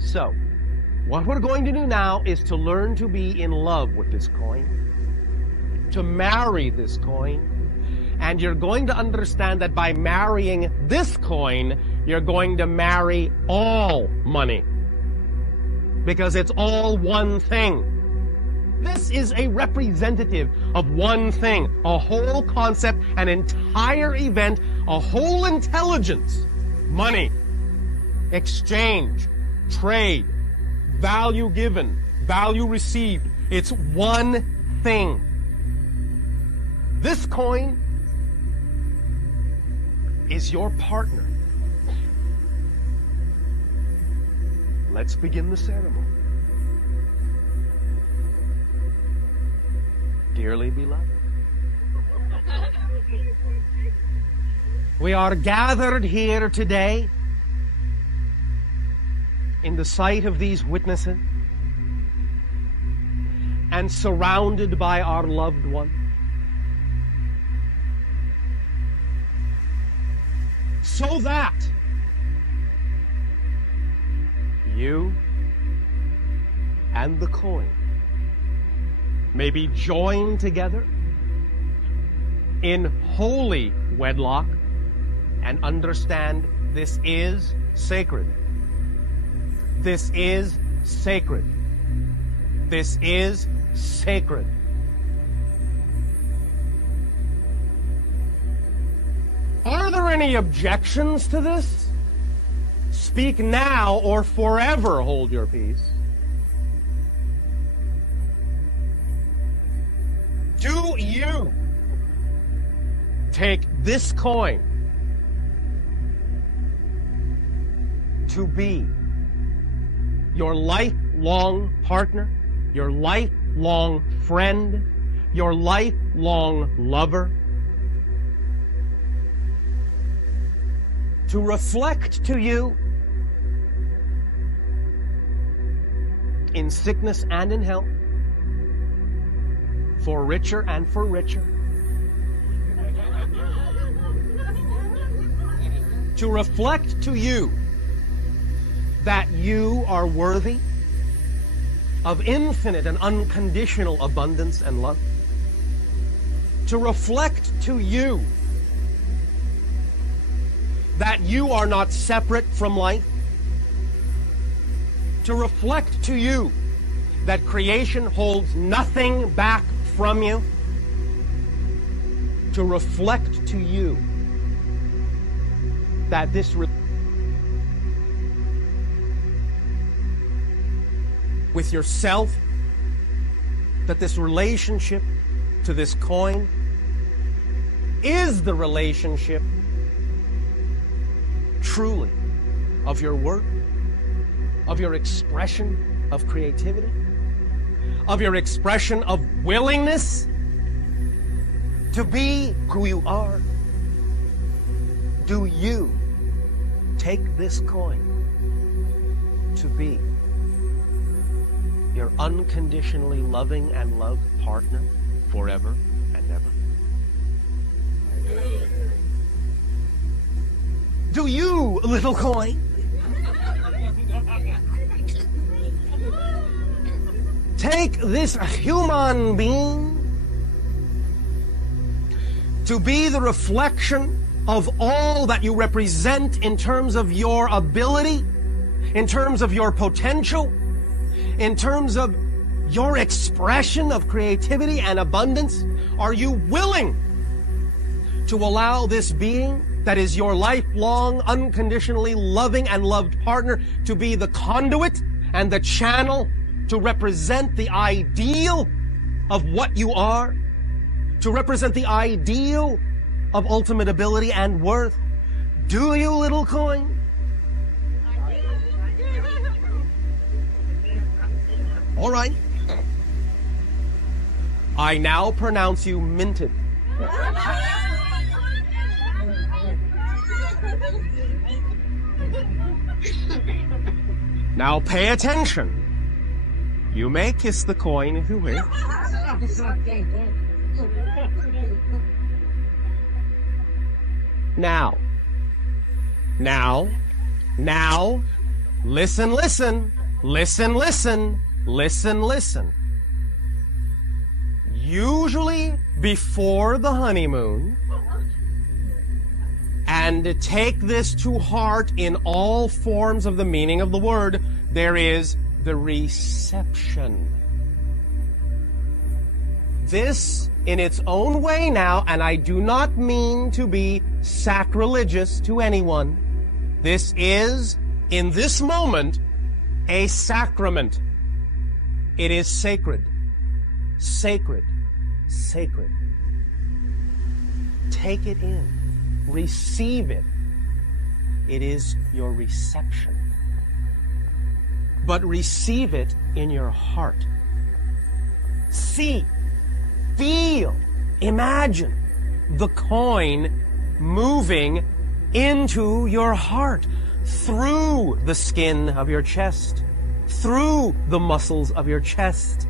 So, what we're going to do now is to learn to be in love with this coin, to marry this coin, and you're going to understand that by marrying this coin, you're going to marry all money, because it's all one thing. This is a representative of one thing, a whole concept, an entire event, a whole intelligence. Money, exchange, trade, value given, value received. It's one thing. This coin is your partner. Let's begin the ceremony. Dearly beloved, we are gathered here today in the sight of these witnesses and surrounded by our loved one, so that you and the coin may be joined together in holy wedlock and understand this is sacred. This is sacred. This is sacred. Are there any objections to this? Speak now or forever hold your peace. Do you take this coin to be your lifelong partner, your lifelong friend, your lifelong lover, to reflect to you in sickness and in health, for richer and for richer, to reflect to you that you are worthy of infinite and unconditional abundance and love, to reflect to you that you are not separate from life, to reflect to you that creation holds nothing back from you, to reflect to you that this with yourself, that this relationship to this coin is the relationship truly of your work, of your expression of creativity, of your expression of willingness to be who you are. Do you take this coin to be your unconditionally loving and loved partner forever and ever? Do you, little coin, take this human being to be the reflection of all that you represent in terms of your ability, in terms of your potential, in terms of your expression of creativity and abundance? Are you willing to allow this being that is your lifelong, unconditionally loving and loved partner to be the conduit and the channel to represent the ideal of what you are, to represent the ideal of ultimate ability and worth? Do you, little coin? All right. I now pronounce you minted. Now pay attention. You may kiss the coin if you wish. Now, Listen, listen, listen, listen, listen, listen. Usually before the honeymoon, and take this to heart in all forms of the meaning of the word, there is the reception. This, in its own way now, and I do not mean to be sacrilegious to anyone, this is, in this moment, a sacrament. It is sacred. Sacred. Sacred. Take it in. Receive it. It is your reception. But receive it in your heart. See, feel, imagine the coin moving into your heart, through the skin of your chest, through the muscles of your chest.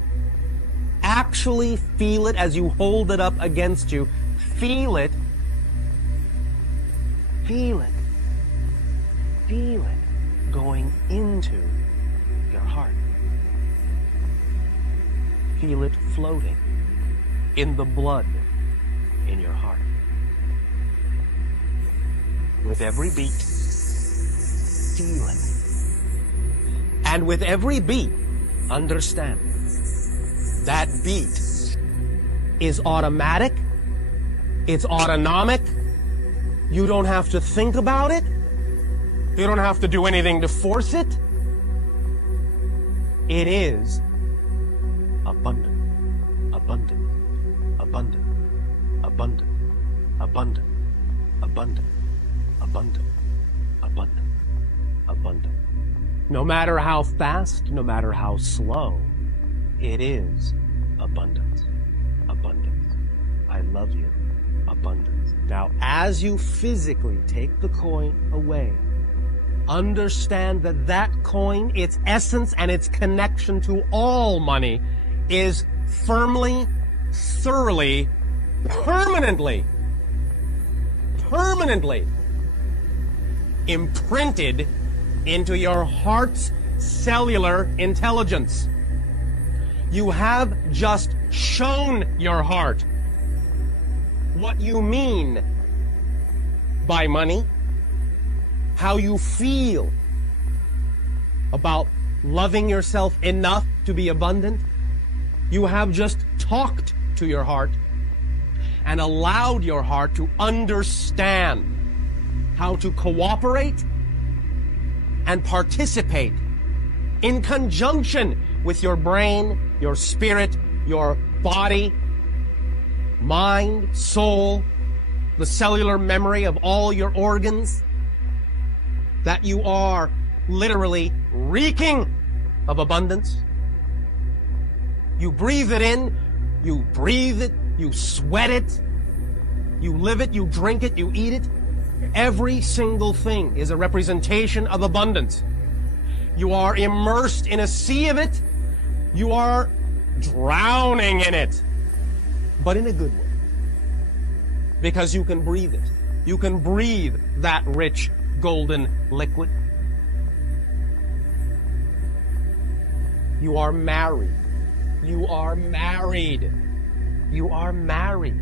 Actually feel it as you hold it up against you. Feel it. Feel it. Feel it going into your heart. Feel it floating in the blood in your heart. With every beat, feel it. And with every beat, understand that beat is automatic, it's autonomic. You don't have to think about it. You don't have to do anything to force it. It is abundant, abundant, abundant, abundant, abundant, abundant, abundant, abundant, abundant. No matter how fast, no matter how slow, it is abundance, abundance. I love you, abundance. Now, as you physically take the coin away, understand that that coin, its essence and its connection to all money is firmly, thoroughly, permanently imprinted into your heart's cellular intelligence. You have just shown your heart what you mean by money, how you feel about loving yourself enough to be abundant. You have just talked to your heart and allowed your heart to understand how to cooperate and participate in conjunction with your brain, your spirit, your body, mind, soul, the cellular memory of all your organs, that you are literally reeking of abundance. You breathe it in, you breathe it, you sweat it, you live it, you drink it, you eat it. Every single thing is a representation of abundance. You are immersed in a sea of it. You are drowning in it, but in a good way, because you can breathe it. You can breathe that rich golden liquid. You are married. You are married. You are married.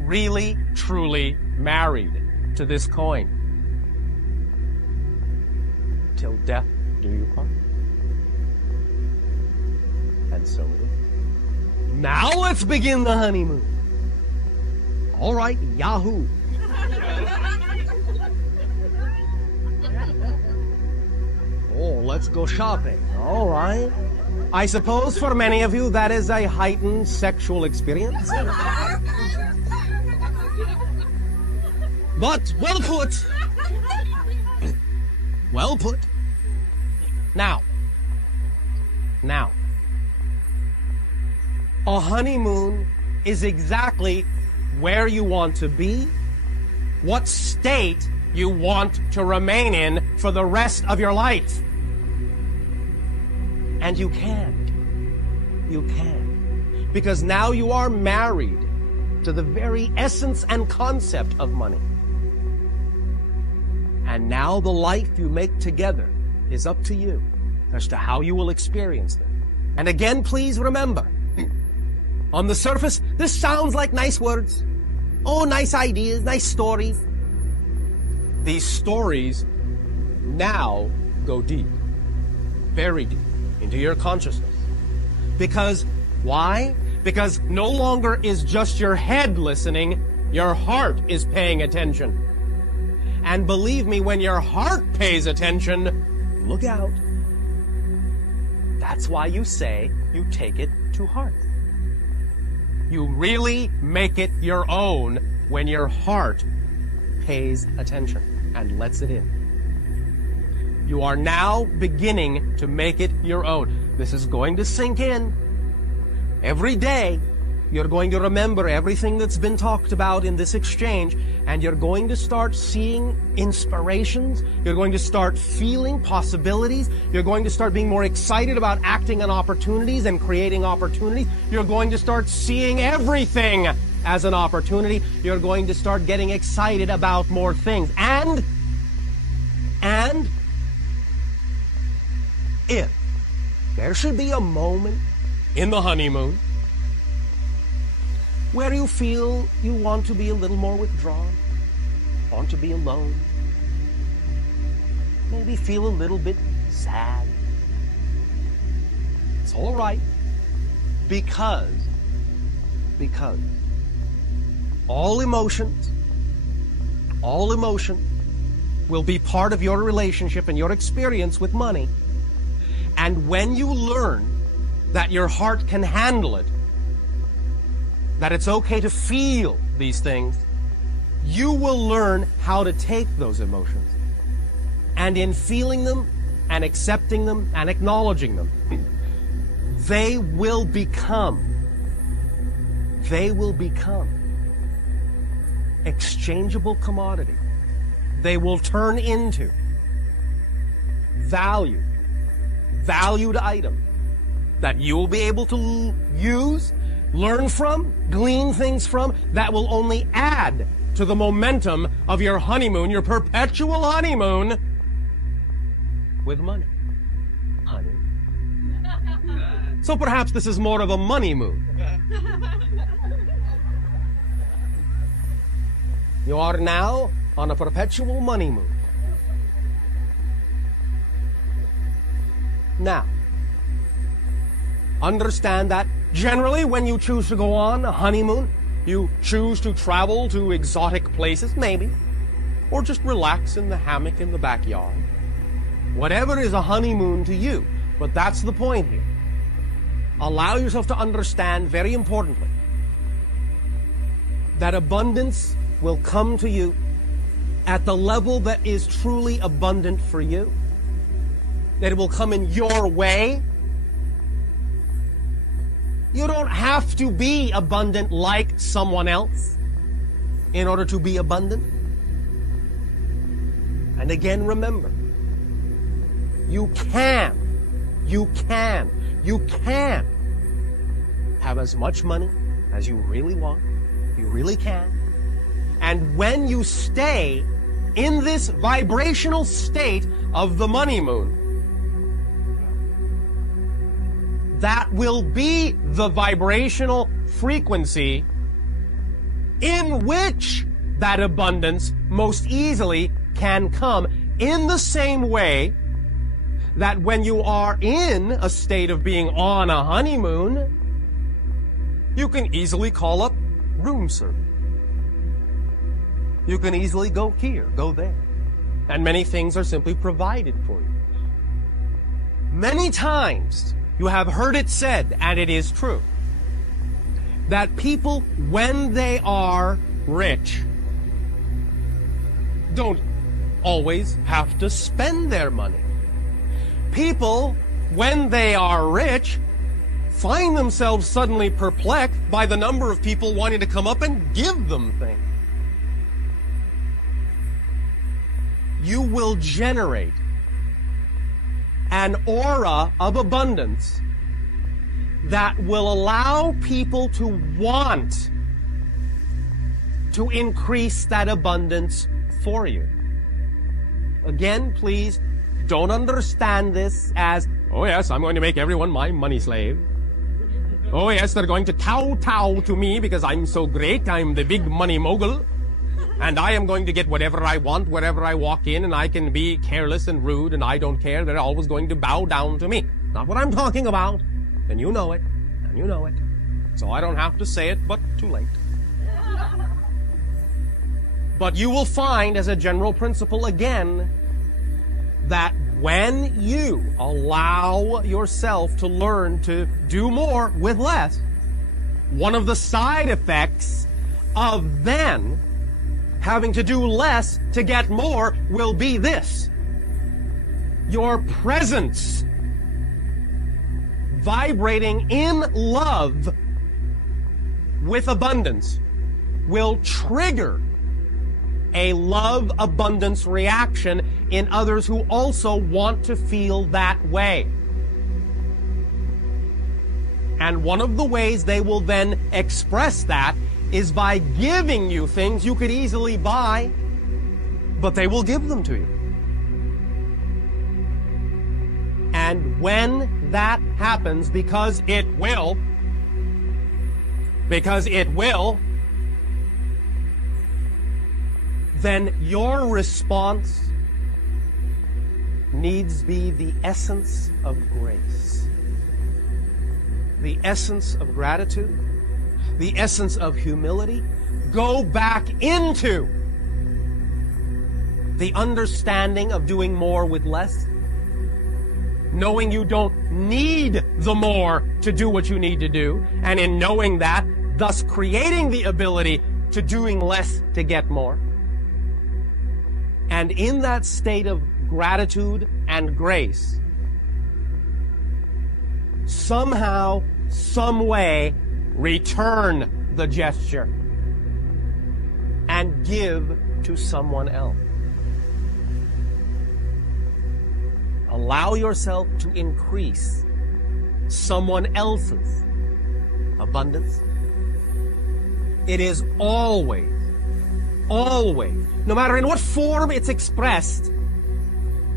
Really, truly married to this coin. Till death do you part. And so it is. Now let's begin the honeymoon. All right, Yahoo. Oh, let's go shopping. All right. I suppose for many of you that is a heightened sexual experience. But well put. Well put. Now, a honeymoon is exactly where you want to be, what state you want to remain in for the rest of your life. And you can. You can. Because now you are married to the very essence and concept of money. And now the life you make together is up to you as to how you will experience them. And again, please remember, on the surface, this sounds like nice words. Oh, nice ideas, nice stories. These stories now go deep, very deep, into your consciousness. Because, why? Because no longer is just your head listening, your heart is paying attention. And believe me, when your heart pays attention, look out. That's why you say you take it to heart. You really make it your own when your heart pays attention and lets it in. You are now beginning to make it your own. This is going to sink in. Every day, you're going to remember everything that's been talked about in this exchange, and you're going to start seeing inspirations. You're going to start feeling possibilities. You're going to start being more excited about acting on opportunities and creating opportunities. You're going to start seeing everything as an opportunity. You're going to start getting excited about more things. And if there should be a moment in the honeymoon where you feel you want to be a little more withdrawn, want to be alone, maybe feel a little bit sad, it's all right, because all emotion will be part of your relationship and your experience with money. And when you learn that your heart can handle it, that it's okay to feel these things, you will learn how to take those emotions. And in feeling them and accepting them and acknowledging them, they will become exchangeable commodity. They will turn into valued items that you will be able to use, learn from, glean things from, that will only add to the momentum of your honeymoon, your perpetual honeymoon with money. Honey. So perhaps this is more of a money moon. You are now on a perpetual money moon. Now, understand that generally when you choose to go on a honeymoon, you choose to travel to exotic places, maybe, or just relax in the hammock in the backyard. Whatever is a honeymoon to you, but that's the point here. Allow yourself to understand, very importantly, that abundance will come to you at the level that is truly abundant for you, that it will come in your way. You don't have to be abundant like someone else in order to be abundant. And again, remember, you can have as much money as you really want. You really can. And when you stay in this vibrational state of the money moon, that will be the vibrational frequency in which that abundance most easily can come, in the same way that when you are in a state of being on a honeymoon, you can easily call up room service. You can easily go here, go there. And many things are simply provided for you. Many times you have heard it said, and it is true, that people, when they are rich, don't always have to spend their money. People, when they are rich, find themselves suddenly perplexed by the number of people wanting to come up and give them things. You will generate an aura of abundance that will allow people to want to increase that abundance for you. Again, please don't understand this as, oh yes, I'm going to make everyone my money slave. Oh yes, they're going to kowtow to me because I'm so great, I'm the big money mogul. And I am going to get whatever I want, wherever I walk in, and I can be careless and rude, and I don't care. They're always going to bow down to me. Not what I'm talking about. And you know it. And you know it. So I don't have to say it, but too late. But you will find, as a general principle again, that when you allow yourself to learn to do more with less, one of the side effects of then having to do less to get more will be this. Your presence vibrating in love with abundance will trigger a love abundance reaction in others who also want to feel that way. And one of the ways they will then express that is by giving you things you could easily buy, but they will give them to you. And when that happens, because it will, then your response needs be the essence of grace, the essence of gratitude, the essence of humility. Go back into the understanding of doing more with less, knowing you don't need the more to do what you need to do, and in knowing that, thus creating the ability to doing less to get more. And in that state of gratitude and grace, somehow, some way, return the gesture and give to someone else. Allow yourself to increase someone else's abundance. It is always, no matter in what form it's expressed,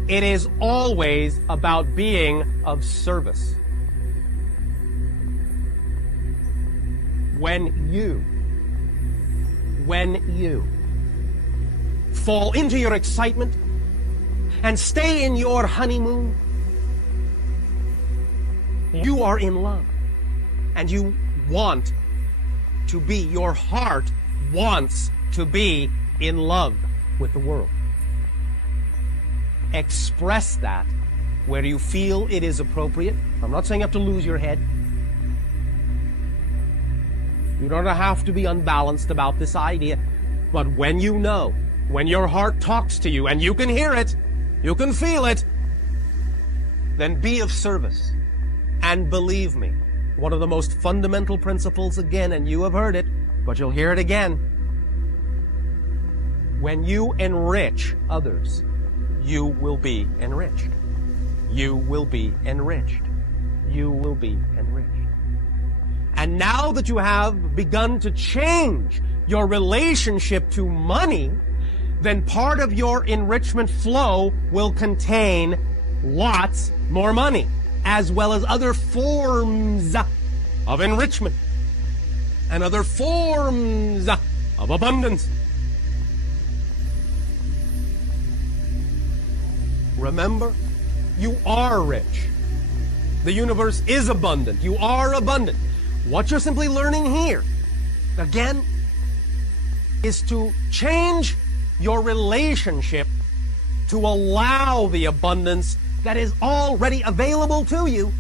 it is always about being of service. When you fall into your excitement and stay in your honeymoon, you are in love. And you want to be, your heart wants to be in love with the world. Express that where you feel it is appropriate. I'm not saying you have to lose your head. You don't have to be unbalanced about this idea. But when you know, when your heart talks to you and you can hear it, you can feel it, then be of service. And believe me, one of the most fundamental principles again, and you have heard it, but you'll hear it again. When you enrich others, you will be enriched. You will be enriched. You will be enriched. And now that you have begun to change your relationship to money, then part of your enrichment flow will contain lots more money, as well as other forms of enrichment and other forms of abundance. Remember, you are rich. The universe is abundant. You are abundant. What you're simply learning here, again, is to change your relationship to allow the abundance that is already available to you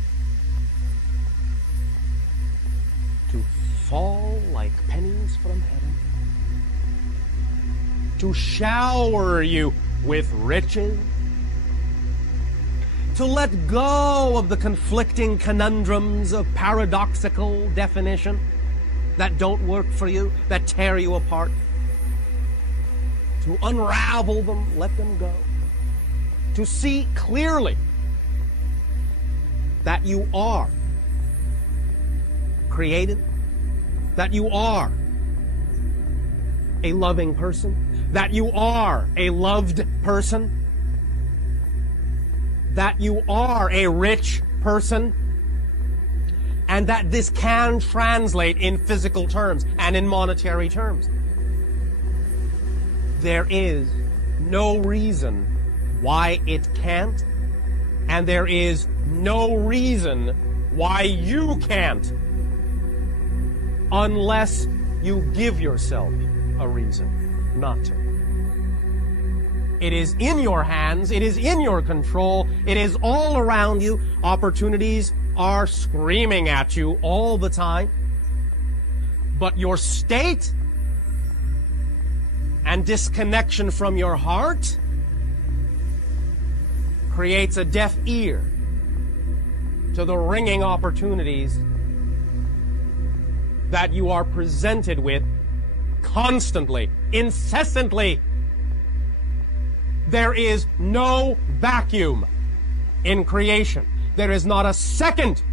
to fall like pennies from heaven, to shower you with riches, to let go of the conflicting conundrums of paradoxical definition that don't work for you, that tear you apart. To unravel them, let them go. To see clearly that you are created, that you are a loving person, that you are a loved person, that you are a rich person, and that this can translate in physical terms and in monetary terms. There is no reason why it can't, and there is no reason why you can't, unless you give yourself a reason not to. It is in your hands. It is in your control. It is all around you. Opportunities are screaming at you all the time. But your state and disconnection from your heart creates a deaf ear to the ringing opportunities that you are presented with constantly, incessantly. There is no vacuum in creation. There is not a second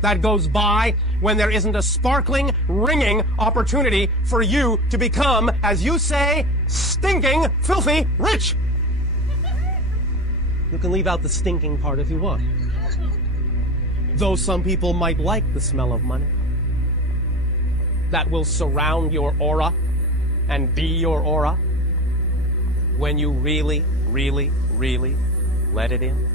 that goes by when there isn't a sparkling, ringing opportunity for you to become, as you say, stinking, filthy rich. You can leave out the stinking part if you want. Though some people might like the smell of money. That will surround your aura and be your aura when you really, really, really let it in.